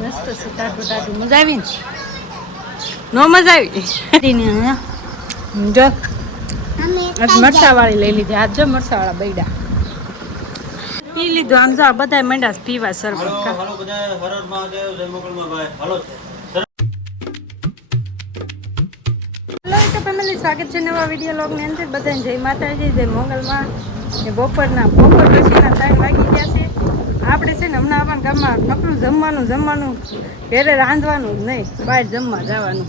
મસ્ત છે ટાટું ટાટું. મજા આવી ને? નો મજા આવી? જો આજ મરચાવાળી લઈ લીધી. આજ જો મરચાવાળા બૈડા પી લીધું. આમ જો બધા મંડા પીવા શરબત. ફેમિલી સ્વાગત છે નવા વિડીયો લોગની અંદર. બધાને જય માતાજી, જય મોગલમાં. બપોર પછીના 3 વાગી ગયા છે. આપણે છે ને હમણાં આપણા ગામમાં નકરું જમવાનું ઘરે રાંધવાનું જ નહીં, બહાર જમવા જવાનું.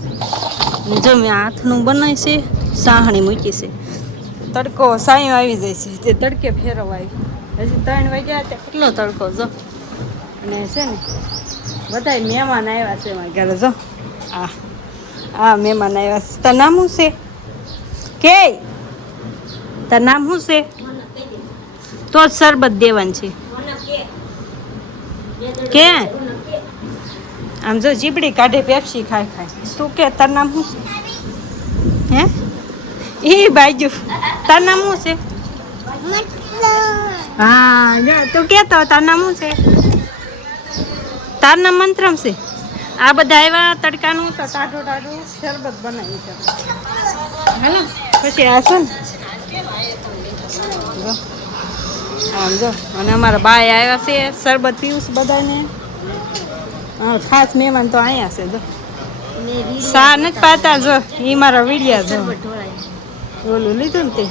જો મેં હાથનું બનાવી છે, સાહણી મૂકી છે. તડકો સાંયો આવી જાય છે, તે તડકે ફેરવાય. હજી 3 વાગ્યા ત્યાં કેટલો તડકો જો. અને છે ને બધા મહેમાન આવ્યા છે મારા ઘરે. જો આ મહેમાન આવ્યા છે. તાર નામ શું છે? કે તાર નામ શું છે? તો જ શરબત દેવાનું છે. કે આમ જો જીબડી કાઢે, પેપ્સી ખાય. તું કે તાર નામ શું? હે એ બાજુ તાર નામ શું છે? હા જો તું કેતો તાર નામ શું છે? તાર નામ મંત્રમ છે. આ બધા આવ્યા તડકાનું તો ટાઢું શરબત બનાવી છે. હાલો પછી આસો ને આમ જો. અને અમારા બાય આવ્યા છે, શરબત પીવું બધાને. ખાસ મહેમાન તો અહીંયા છે. જો સા નથી પાતા. જો એ મારા વીડિયા જો ઓલું લીધું ને તે.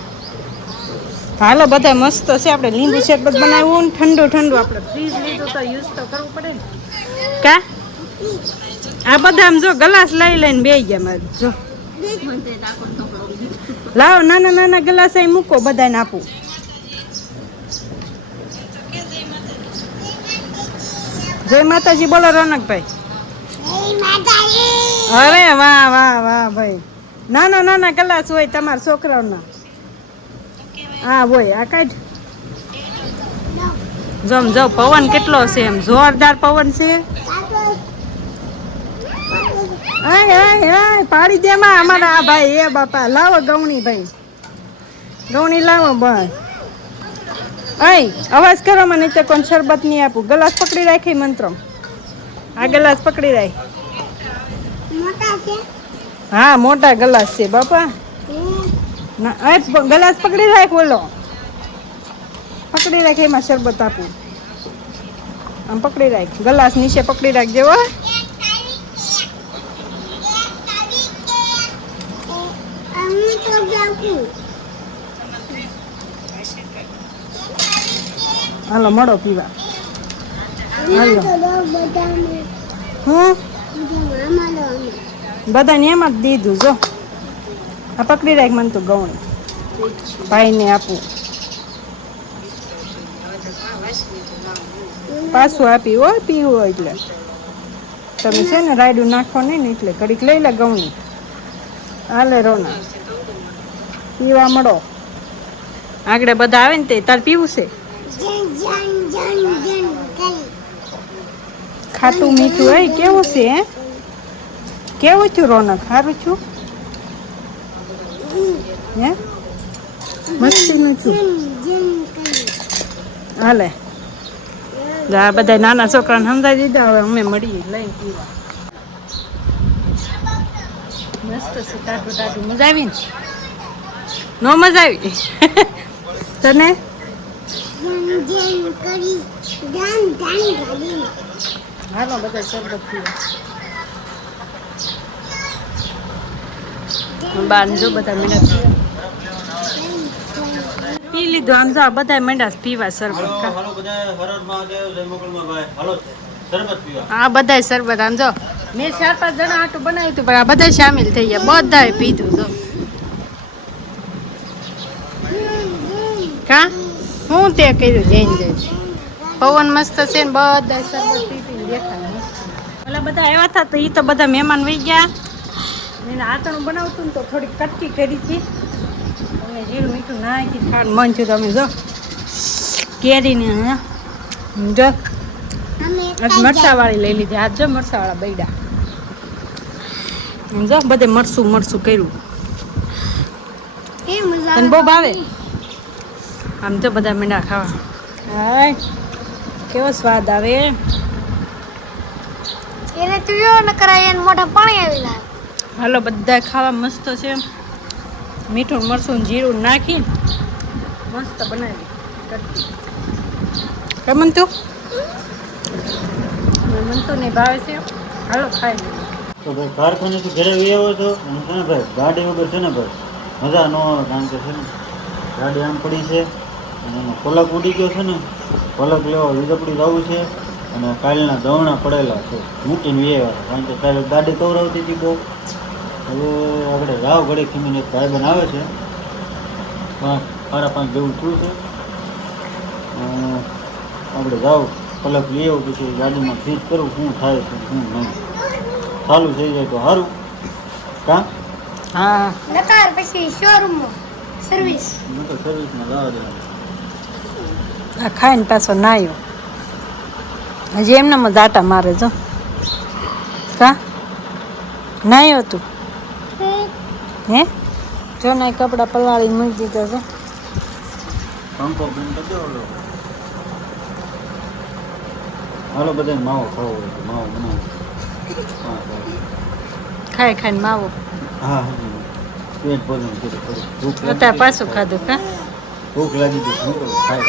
હાલો બધા મસ્ત છે. આપણે લીંબુ શરબત બનાવ્યું ને ઠંડુ આપણે ફ્રીજ લીધું તો યુઝ તો કરવું પડે ને. કા આ બધા આમ જો ગ્લાસ લઈને બેસી ગયા મારે. જો લાવો નાના ગ્લાસ અહીં મૂકો, બધાને આપું. જય માતાજી બોલો રોનકભાઈ. અરે વાહ ભાઈ. નાના ગ્લાસ હોય તમારા છોકરાઓના. હા હોય. આ કાઢ. જો પવન કેટલો છે, એમ જોરદાર પવન છે. પાડી દે માં અમારા આ ભાઈ. એ બાપા લાવો ગવણી ભાઈ, ગવણી લાવો બસ. અવાજ કરો મને, તો કોણ શરબત નહીં આપું. ગ્લાસ પકડી રાખી મંત્રમ. આ ગ્લાસ પકડી રાખ. હા મોટા ગ્લાસ છે બાપા. ગ્લાસ પકડી રાખ. બોલો પકડી રાખ, એમાં શરબત આપું. આમ પકડી રાખ, ગ્લાસ નીચે પકડી રાખજે હો. હાલો મળો પીવા. બધાને એમ જ દીધું. જો આ પકડી રાખ મને તો ગવણી ભાઈને આપું. પાછું આપી હોય પીવું હોય એટલે. તમે છે ને રાયડું નાખો નહીં ને એટલે ઘડીક લઈ લે ગવણી. હાલે રોના પીવા મળો. આગળ બધા આવે ને તે તાર પીવું છે. ખાટું મીઠું હોય કેવું છે? હે કેવું છું રોનક? સારું છું હે? મસ્તી નથી. હાલે આ બધા નાના છોકરાને સમજાવી દીધા. હવે અમે મળીએ લઈને પીવા. મસ્ત છે ટાટું. મજા આવી ને? નો મજા આવી? તને હાલો બધા શરબત પીવા. બાર જો બધા મીંડા પી લીધું. આમ જો બધા મીંડા પીવા શરબત. હા બધા શરબત. આમ જો મેં 4-5 જણા આટું બનાવ્યું હતું, પણ આ બધા સામેલ થઈ ગયા. બધાએ પીધું. જો કા હું તે કર્યું જઈને પવન મસ્ત છે ને બધા શરબત પીને દેખાય. ઓલા બધા આવ્યા હતા તો એ તો બધા મહેમાન વહી ગયા. એને આતણું બનાવતું ને તો થોડીક કટકી કરી હતી. અમે જીરું મીઠું નાખી ખાંડ મન છું. તમે જો કેરીને જો આજ મરચાવાળી લઈ લીધી. આજ જો મરચાવાળા બૈડા. જો બધે મરસું કર્યું. તને બહુ ભાવે? આમ તો બધા મીંડા ખાવા. હાય કેવો સ્વાદ આવે. એને તું એવો ન કરાય એને મોઢા પાણી આવી લાગે. હાલો બધા ખાવા મસ્ત છે. મીઠું મરચું જીરું નાખી મસ્ત બનાવી કટકી. રમન તું મનતું ને ભાવે છે. હાલો ખાઈ લઈએ. તો ભાઈ કારખાનેથી ઘરે આવ્યો છો અને છે ને ભાઈ ગાડી વગર છે ને ભાઈ મજા ન આવે. કારણ કે છે ને ગાડી આમ પડી છે અને એનો પલક ઉડી ગયો છે ને. પલક લેવા વીજપડી જવું છે અને કાલના દવણા પડેલા છે મૂકીને વ્યવહાર. કારણ કે કાલે ગાડી કવરાવતી હતી બહુ. હવે આગળ જાવ ઘડી ખીમીને એક ભાઈબંધ આવે છે 5:30 જેવું થયું છે. આપણે જાવ પલક લઈ આવું પછી ગાડીમાં ફીટ કરું શું થાય છે શું નહીં. ચાલુ થઈ જાય તો સારું. કાં હા નકાર પછી શોરૂમમાં સર્વિસ. હું તો સર્વિસમાં જવા દે. આ ખાઈને પાછો નાયો હજી એમનામાં દાટા મારે જો. કા નાયો તું હે જો ના કપડાં પલાળીને મૂકી દીધા છે. પંખો બંધ કરી દેવો. હાલો બધા માવો ખાવો હોય તો માવો બનાવો. ખાઈ ખાઈને માવો હા પેટ ભરીને કીધું થોડું ભૂખ લાગી અત્યારે પાછું ખાધું કા ભૂખ લાગી ગઈ શું કરું ખાય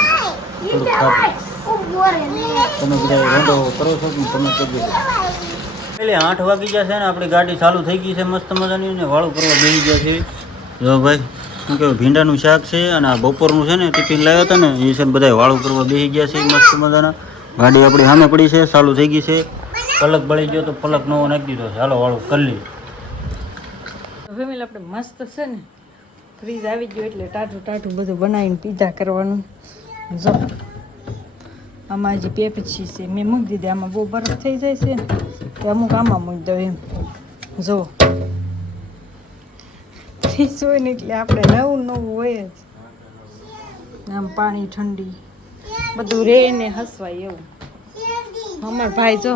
થોડુંક ખાધું. તમે બધા રોંડો કરો છો કે તમે કરી એટલે 8 વાગી ગયા છે ને આપણી ગાડી ચાલુ થઈ ગઈ છે મસ્ત મજાની ને વાળું કરવા બેસી ગયા છે. જો ભાઈ શું કહેવાય ભીંડાનું શાક છે અને આ બપોરનું છે ને ટિફિન લાવ્યા હતા ને એ છે બધા વાળું કરવા બેસી ગયા છે મસ્ત મજાના. ગાડી આપણી સામે પડી છે ચાલુ થઈ ગઈ છે. પલક બળી ગયો તો પલક નવો નાખી દીધો છે. હાલો વાળું કરી લઈએ. ફેમિલી આપણે મસ્ત છે ને ફ્રીજ આવી ગયું એટલે ટાઢું ટાઢું બધું બનાવીને પીઝા કરવાનું. જો આમાં હજી પેપચી છે મેં મૂકી દીધી. આમાં બહુ બરફ થઈ જાય છે ને તો અમુક આમાં મૂકી દઉં એમ. જો ફ્રીજ હોય ને એટલે આપણે નવું નવું હોય જ. આમ પાણી ઠંડી બધું રહે ને હસવાય એવું. અમાર ભાઈ જો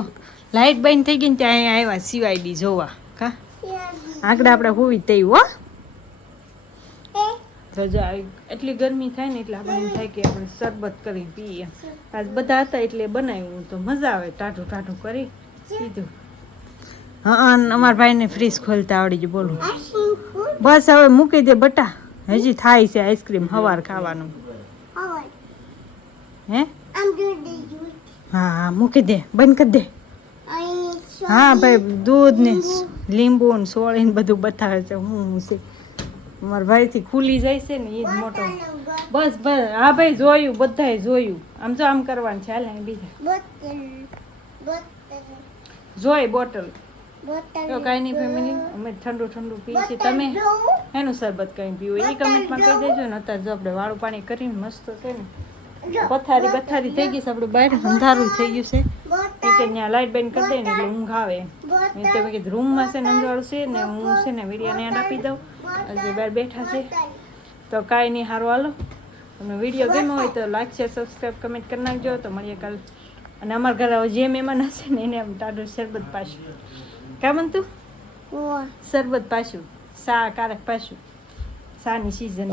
લાઇટ બંધ થઈ ગઈ ને ત્યાં અહીંયા આવ્યા સીવાયડી જોવા. કા આંકડા આપણે હોવી થઈ હો. તો જો એટલી ગરમી થાય ને એટલે આપણે એમ થાય કે આપણે શરબત કરી પીએ. આજ બધા હતા એટલે બનાવ્યું તો મજા આવે ટાઢું ટાઢું કરી કીધું. હા અમારા ભાઈને ફ્રીજ ખોલતા આવડી ગયું. બોલો બસ હવે મૂકી દે બટા હજી થાય છે આઈસ્ક્રીમ સવાર ખાવાનું. હે હા હા મૂકી દે બંધ કરી દે. હા ભાઈ દૂધ ને લીંબુ ને સોળી ને બધું બતાવે છે હું છે. મારા ભાઈથી ખુલી જાય છે ને એ જ મોટો. બસ બસ હા ભાઈ જોયું બધાએ જોયું. આમ જો આમ કરવાનું છે. હાલે બીજા જોઈ બોટલ તો કાંઈ નહીં ફેમિલી અમે ઠંડુ ઠંડુ પીએ છીએ. તમે એનું શરબત કંઈ પીવું એ કમેન્ટમાં કહી દેજો ને. અત્યારે જો આપણે વાળું પાણી કરીને મસ્ત છે ને પથારી બથારી થઈ ગઈ છે. આપણું બહાર અંધારું થઈ ગયું છે કે ત્યાં લાઇટ બંધ કરી દે ને એટલે ઊંઘ આવે. તમે કીધું રૂમમાં છે ને અંજવાળું છે ને હું છે ને વિડીયોને એડ આપી દઉં. હજી બહાર બેઠા છે તો કાંઈ નહીં સારું હાલો. તમને વિડીયો ગમ્યો હોય તો લાઈક શેર સબસ્ક્રાઈબ કમેન્ટ કરી નાખજો. તો મળીએ કાલ. અને અમારા ઘરે જે મહેમાન હશે ને એને આમ ટાઢું શરબત પાછું કાં બનતું શરબત પાછું સા કારક પાછું સાની સિઝન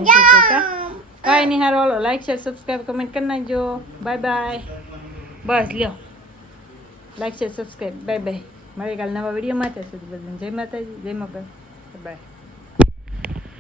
કાંઈ નહીં હારો હાલો. લાઈક શેર સબસ્ક્રાઈબ કમેન્ટ કરી નાખજો. Bye bye. બસ લ્યો like share subscribe bye bye. મારી કાલ નવા વિડીયોમાં ત્યાં સુધી બધાને જય માતાજી જય મગર બાય.